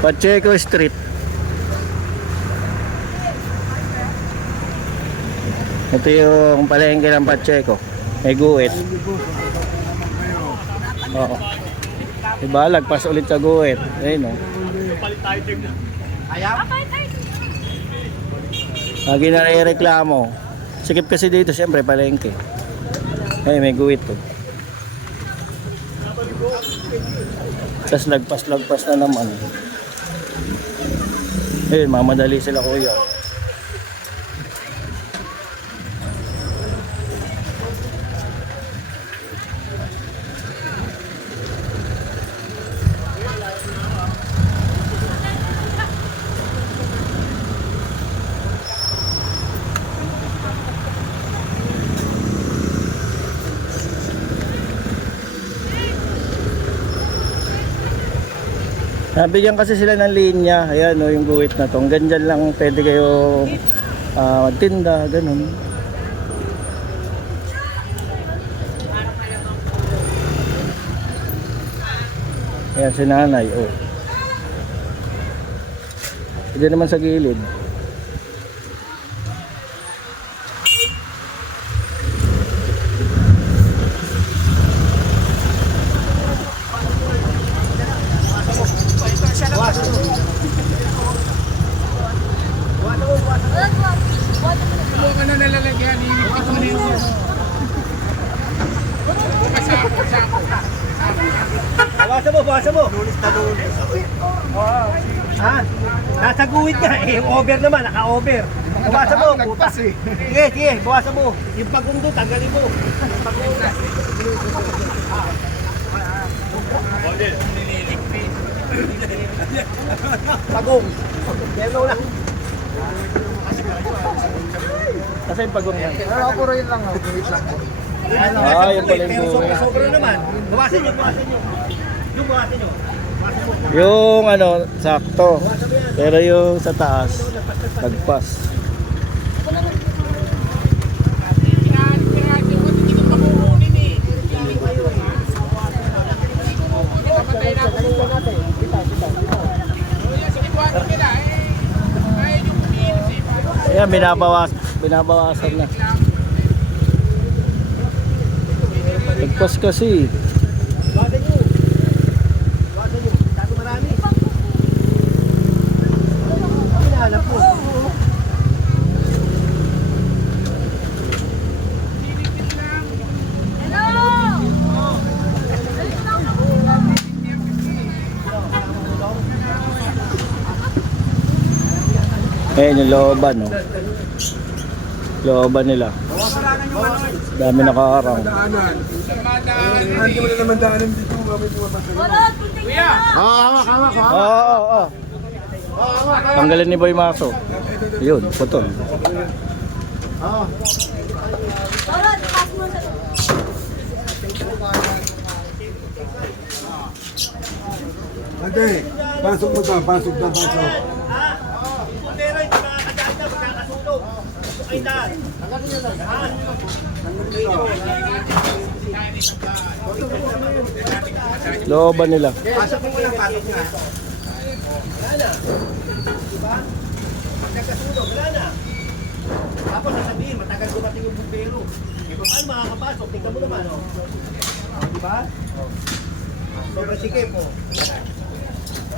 Pacheco Street. Ito yung palengke ng Pacheco. May guhit. Oo. Diba, lagpas ulit sa guhit. Ayun o. Lagi na nare-reklamo. Sikip kasi dito, siyempre palengke. Ay, may guhit to. Tapos lagpas na naman. Ayun, mamadali sila kuya. Nabigyan kasi sila ng linya. Ayan o, yung guhit na to. Hanggang dyan lang pwede kayo magtinda, ganun. Ayan si nanay, oh. Pwede naman sa gilid. Bawasan mo. Lulis na lulis. Ha? Nasa guhit ka eh. Yung over naman, naka-over. Bawasan mo. Putas eh. Sige, bawasan mo. Yung pagundo, tanggalin mo. Yung pagundo. Pagong. Yellow lang. Kasi yung pagong yan. Pero ako rin lang. Guhit lang. Yung pala yung guhit. Sobra naman. Bawasan nyo. Yung bawasan nyo. Yung ano, sakto. Pero yung sa taas, lagpas. Ayan, binabawasan na. Lagpas kasi. Bawasan nyo. Masyado marami. Ang hinahanap mo. Ayan yung looban, no? Looban nila. Dami nakaharang. Hindi mo na naman daanan dito. Hawak. Oo. Tanggalin ni Boy Maso. Yun, putol. Ate, pasok mo ba? Pasok. Pero ito nakakadaan na, magkakasunog. Ay daan. Looban nila. Pasok mo lang, pasok nga. Wala na. Diba? Magkakasunog, wala na. Tapos sasabihin, matagal dumating yung bumbero. Paano makakapasok? Tingnan mo naman, oh. Diba? Sobrang sikip, oh.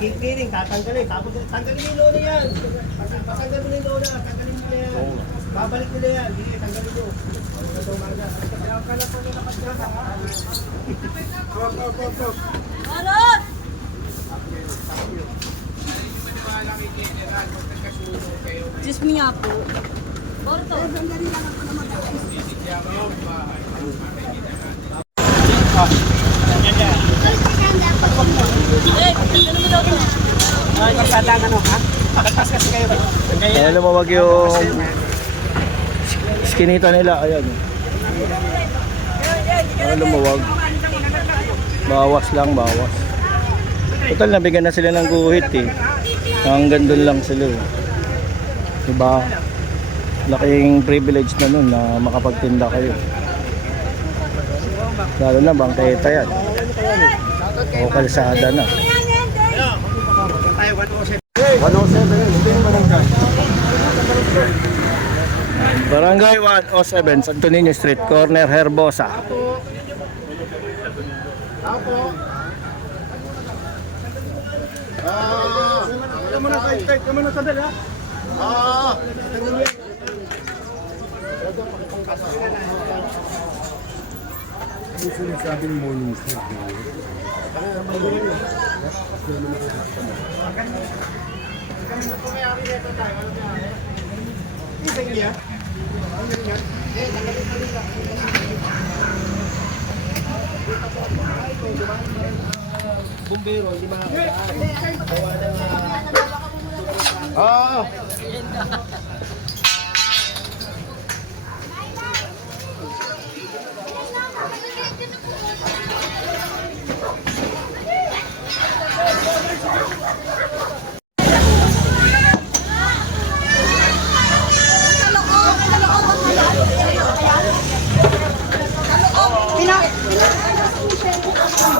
Cleaning, tatanggalin. Tapos tanggalin mo yung lona yan. Patanggal mo yung lona, tanggalin mo na yan. Babalik mo na yan. Hindi, tanggalin mo. Kaya kala po nila kasama. Alot! Diyos mo nga po. Borto. Ayan, lumawag yung skinita nila. Ayan. Ayan, lumawag. Bawas lang, bawas. Total, nabigyan na sila ng guhit eh. Hanggang doon lang sila eh. Diba? Laking privilege na nun na makapagtinda kayo. Lalo na bangketa yan. O kalsada na. 107. 107 yun. Ito yung barangay. Barangay 107, Santo Niño Street, corner Herbosa. Kamu na kahit kamu na sadal ha? Yung sinasabing morning food. Bumbero, hindi makakadaan. Oo.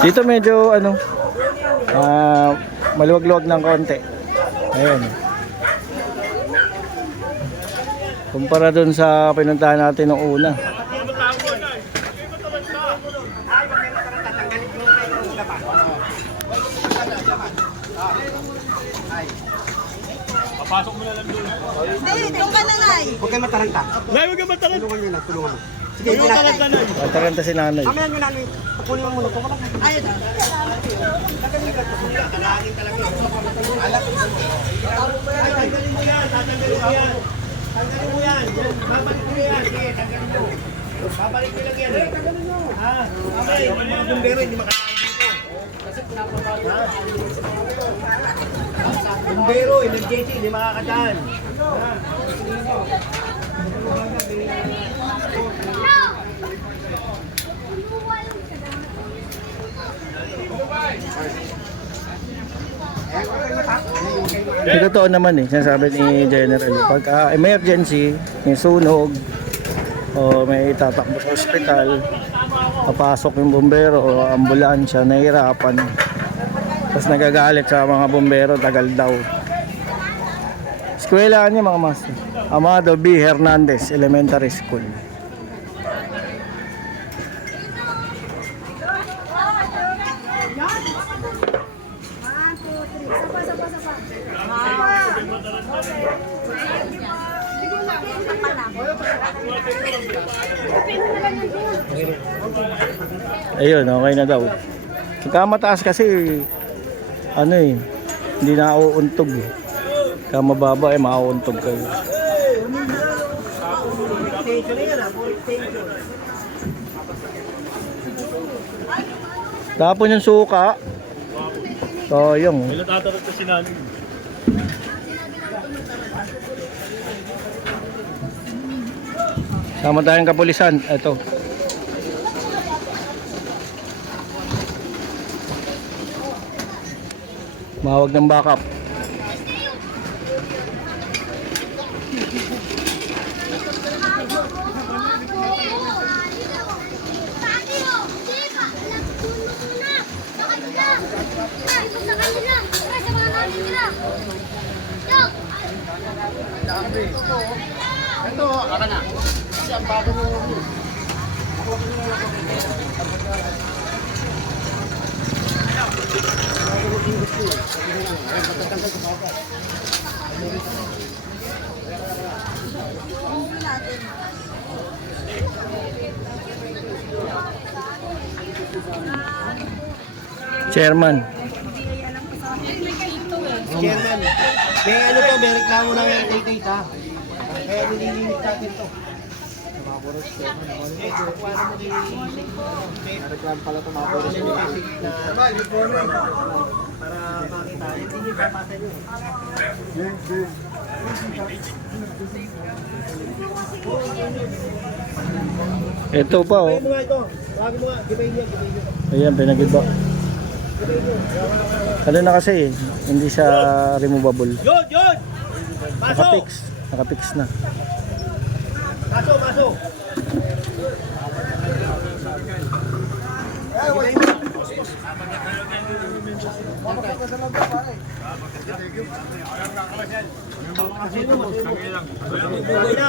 Dito medyo ano, maluwag-luwag ng konti. Ayun. Kumpara dun sa pinuntahan natin nung una. Hindi, doon ka na, Nay. Huwag kayo mataranta. Nay, huwag ka mataranta. Tulungan nyo lang, tulungan mo. Sige, hindi na. Mataranta si nanay. Mamaya nyo namin. Kukunin mo muna. Ayun. Tanggalin mo yan. Tanggalin mo yan. Tanggalin mo yan. Babalik mo yan. Sige, tanggalin mo. Babalik mo lang yan eh. Ha? Mamaya, yung mga bumbero hindi makakain dito. Ha? Bumbero, emergency, hindi makakadaan. Ha? Ito totoo naman eh, sinasabi ni General. Pag emergency, may sunog, o may tatakbo sa ospital, papasok yung bumbero o ambulansya, nahihirapan. Tapos nagagalit sa mga bumbero, tagal daw. Eskwelahan niya mga master. Amado B. Hernandez Elementary School. Ayun, okay na daw. Pagka mataas kasi, ano eh, hindi na uuntog eh. Pagka mababa eh, mauuntog kayo. Tapon yung suka. So, yung. May natatarot ka si Nani. Sama tayong kapulisan. Ito. Mawag ng backup. Ito, aka na. Kasi ang bago mo. Chairman. Chairman, may ano to, may reklamo ng LTT ha. Kaya nililimit natin to. Reklamo pala ito mga boros. Para makita, hindi nyo papasa nyo. Ito pa oh. Gawin mo nga ito. Gawin mo nga, gawin nyo. Ayan, pinagiba. Ano na kasi eh, hindi siya removable. Yun, yun! Paso! Nakapix na. Paso, paso!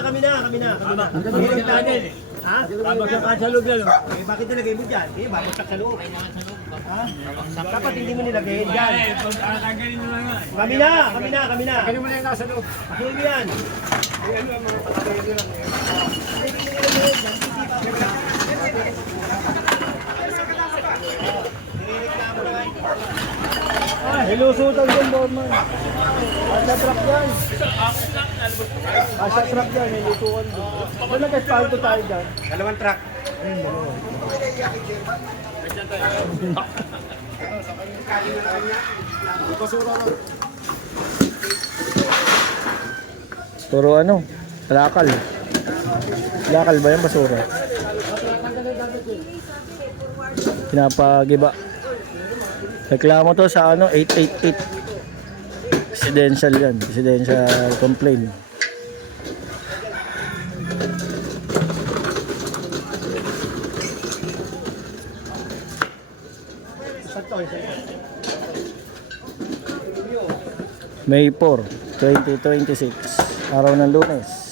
Kami na. Ha? Babagsak sa loob lalo. Eh, bakit nilagay mo dyan? Eh, babagsak sa loob. Ha? Dapat hindi mo nilagay dyan. Kami na. Kami mo na yung nasa loob. Pakinggan mo yan. Nilusutan yung Borman. Asya truck yan. Asya truck yan, nilusutan doon. Kung nag-espalto tayo dyan. Dalawang truck. Puro ano? Lakal. Lakal ba yan? Basura. Pinapagiba. Reklamo to sa ano 888. Residential yan. Residential complaint. May 4, 2026. Araw ng Lunes.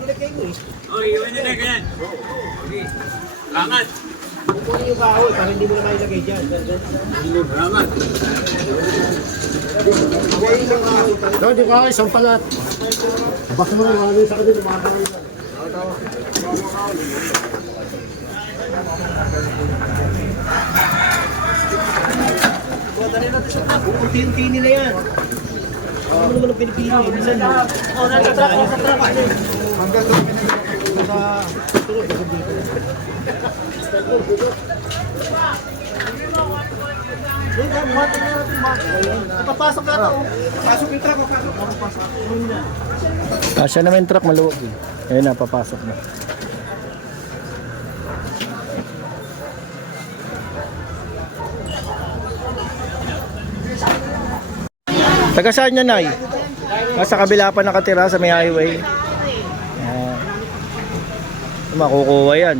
Nilagay mo eh. Oh, iwan nyo na ganyan. Angat. Kukunin yung kahoy para hindi mo na mailagay dyan. Angat. No, di ba? Isang palat. Baka mo na sa kanila lumakawin. Unti-unti nila yan. Ano naman ang Pilipino? Minsan mo. Oo, nasa truck. Hanggang doon pinag-aaral sa tulog. Papasok na ito. Pasok yung truck. Pasok. Asya naman yung truck maluwag eh. Ayun na, papasok na. Taga saan niya, Nay? Nasa kabila pa nakatira sa may highway. Makukuha yan.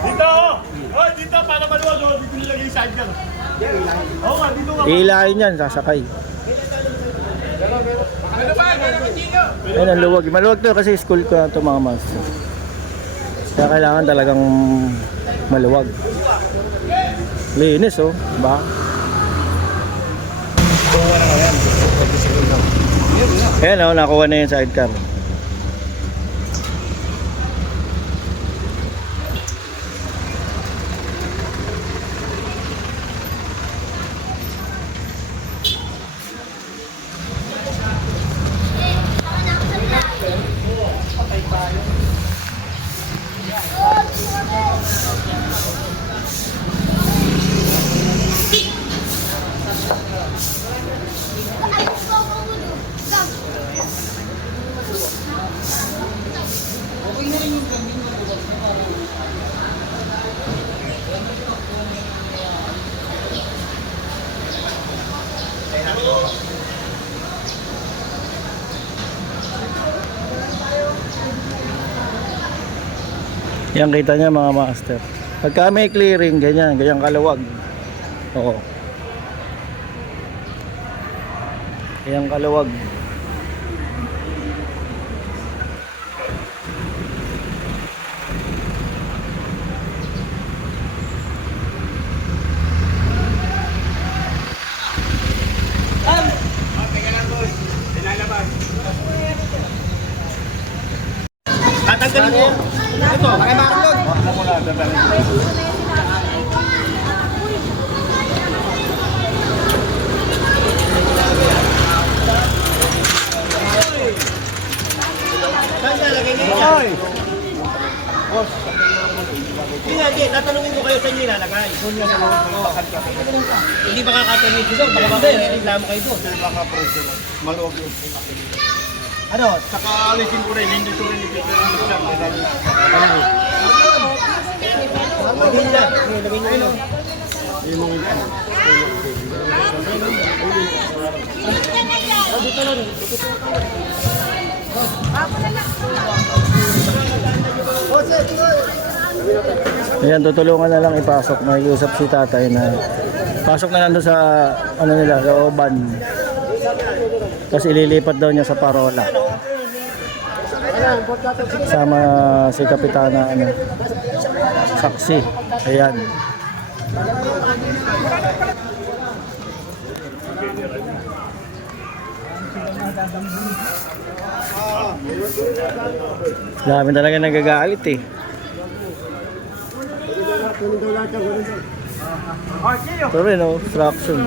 Dito! Oh, dito para maluwag. Oh, dito nilagay yung side dyan. Oo nga, dito nga. Iilahin yan, sasakay. Ano ba? Ayun ang luwag. Maluwag to kasi school ko na ito mga master. Kaya kailangan talagang maluwag. Linis oh. Ba? Ayan oh, nakuha na yung sidecar. Yan kita niya mga master. Pagka may clearing, ganyan kaluwag. Oo. Ganyan kaluwag. Tatanggalin mo. Ito, kay Marlon. Saan nalagay niya yan? Hindi, tatanungin ko kayo sa inyo ilalagay. Hindi ba kakatanungin ko doon? Baka mamaya, reklamo kayo doon. Baka presyo mo. Maluwag yung Ano? saka alisin ko rin, hindi ko rin ipipira ng isang. Lagay nyo na. Lagay nyo na. Ayan, tutulungan na lang ipasok. Nakikiusap si tatay na pasok na lang doon sa ano nila, looban. Tapos ililipat daw niya sa parola. Sama si Kapitana ano, saksi. Ayan. Dami talaga nagagalit eh. Ito rin oh, fraction.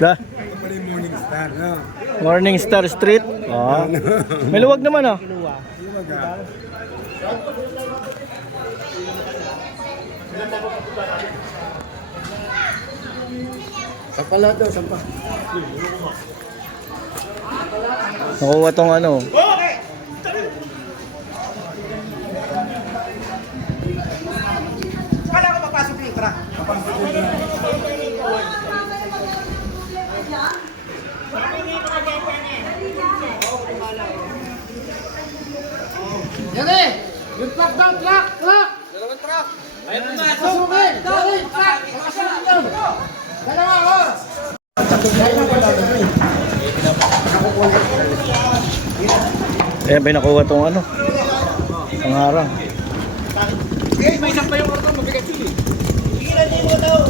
La? Morning Star Street. Ah. May luwag naman ah. Sampala daw, sampa. Nakuha tong ano. Kala ko papasok yung truck. Yari! Yung truck daw, truck! Truck! Dalawang truck! Ayun na! Pasukin! Dalawang truck! Pasukin daw! Dalawa ko! Ayan, pinakuha tong ano. Ang harang. May isang pa yung orto, mabigat yun eh. Tigilan niyo yung mga tao.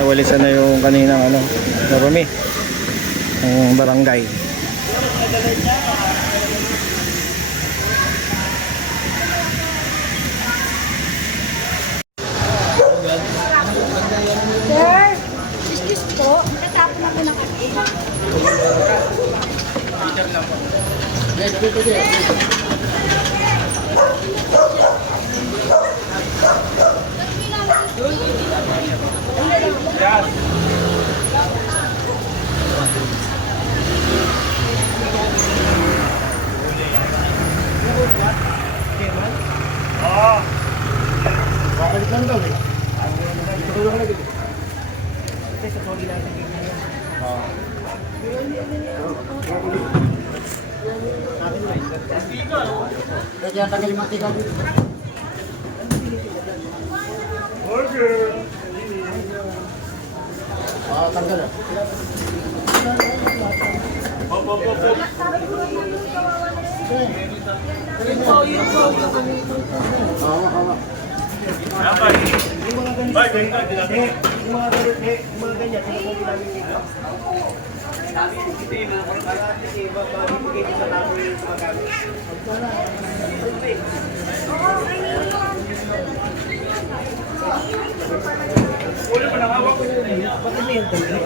Nawalisan na yung kaninang ano, marami. Ang barangay. Sir, excuse po. Natapon ako ng kape. Babalik lang daw eh. Kaya tagal yung mantika dito. Tanggal ah. Hawa. Yung mga ganyan, tinatawag namin dito. Kasi bibigay din sa tao yung sumagamit. Bakit ba yung tubig?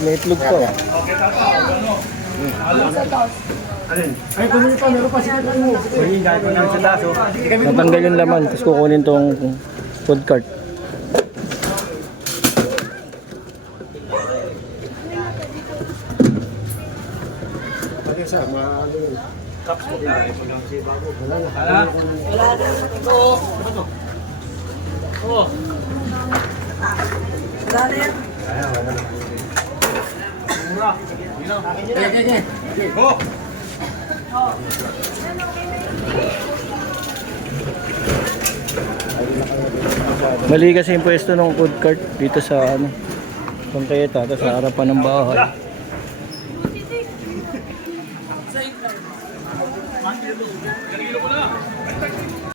May itlog pa. Ay, kung pa, meron pa siya mo. Natanggal yung laman, tapos kukunin tong food cart. Pati sa, maalo yun. Okay. Mali kasi yung pwesto ng food cart dito sa ano, Pangketa, tapos sa harapan ng bahay. Kilo ko na.